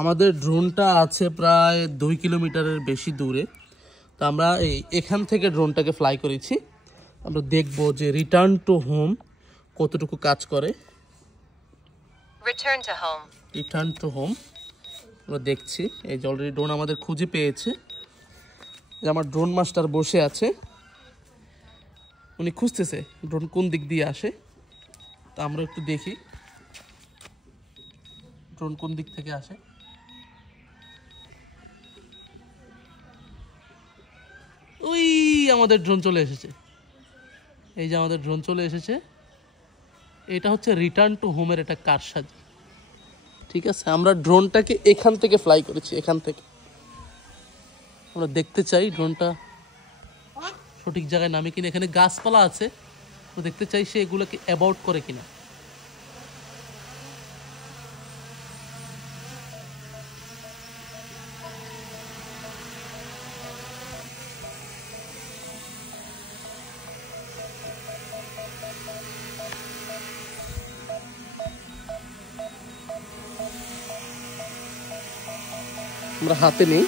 আমাদের ড্রোনটা আছে প্রায় 2 কিলোমিটারের বেশি দূরে। তো আমরা এখান থেকে ড্রোনটাকে ফ্লাই করেছি। আমরা দেখব যে রিটার্ন টু হোম কতটুকু কাজ করে। রিটার্ন টু হোম আমরা দেখছি। এই যে অলরেডি ড্রোন আমাদের খুঁজে পেয়েছে। যে আমার ড্রোন মাস্টার বসে আছে, উনি খুঁজতেছে ড্রোন কোন দিক দিয়ে আসে। তা আমরা একটু দেখি ড্রোন কোন দিক থেকে আসে। ওই আমাদের ড্রোন চলে এসেছে। এই যে আমাদের ড্রোন চলে এসেছে। এটা হচ্ছে রিটার্ন টু হোমের একটা কারসাজি। ঠিক আছে, আমরা ড্রোনটাকে এখান থেকে ফ্লাই করেছি। এখান থেকে আমরা দেখতে চাই ড্রোনটা সঠিক জায়গায় নামে কিনা। এখানে গাছপালা আছে, তো দেখতে চাই সে এগুলোকে অ্যাবাউট করে কিনা। আমরা হাতে নেই।